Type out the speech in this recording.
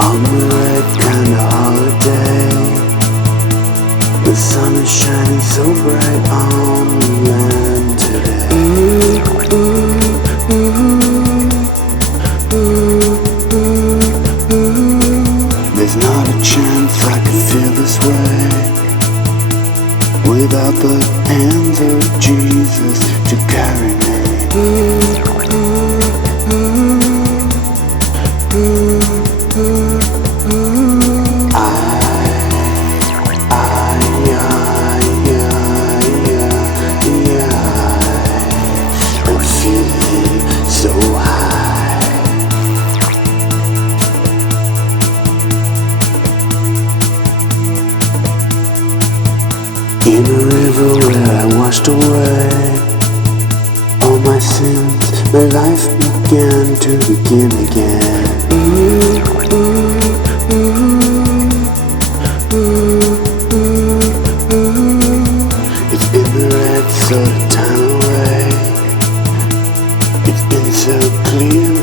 On the red kind of holiday, the sun is shining so bright on the land today. Ooh, ooh, ooh, ooh, ooh, ooh. There's not a chance I could feel this way without the hands of Jesus to carry me. Ooh, ooh, ooh, ooh, ooh. I'm feeling so high. In a river where I washed away all my sins, my life began to begin again. Ooh, ooh, ooh, ooh, ooh, ooh. It's been the red sort of time away. It's been so clear.